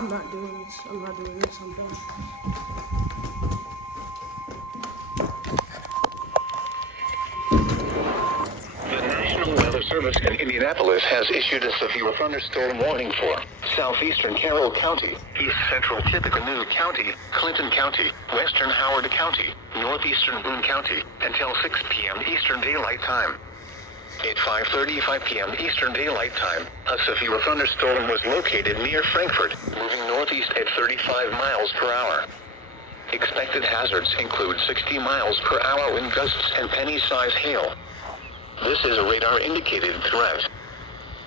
I'm not doing this. I'm done. The National Weather Service in Indianapolis has issued a severe thunderstorm warning for southeastern Carroll County, east central Tippecanoe County, Clinton County, western Howard County, northeastern Boone County, until 6 p.m. Eastern Daylight Time. At 5:35 p.m. Eastern Daylight Time, a severe thunderstorm was located near Frankfort, moving northeast at 35 miles per hour. Expected hazards include 60 miles per hour wind gusts and penny-size hail. This is a radar-indicated threat.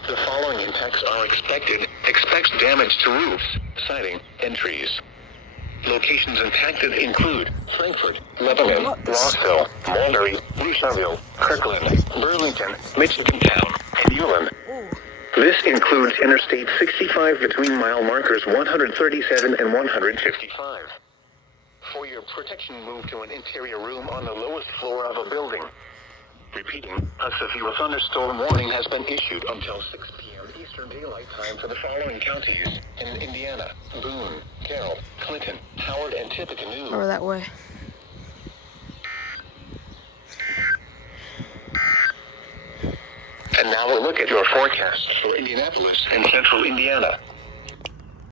The following impacts are expected. Expects damage to roofs, siding, and trees. Locations impacted include Frankfort, Lebanon, Rossville, Mulberry, Boucherville, Kirkland, Burlington, Michigantown, and Ulen. This includes Interstate 65 between mile markers 137 and 155. For your protection, move to an interior room on the lowest floor of a building. Repeating, a severe thunderstorm warning has been issued until 6 p.m. Eastern Daylight Time for the following counties in Indiana: Boone, Carroll, Clinton, Howard, and Tippecanoe. Over that way. And now we'll look at your forecast for Indianapolis and central Indiana.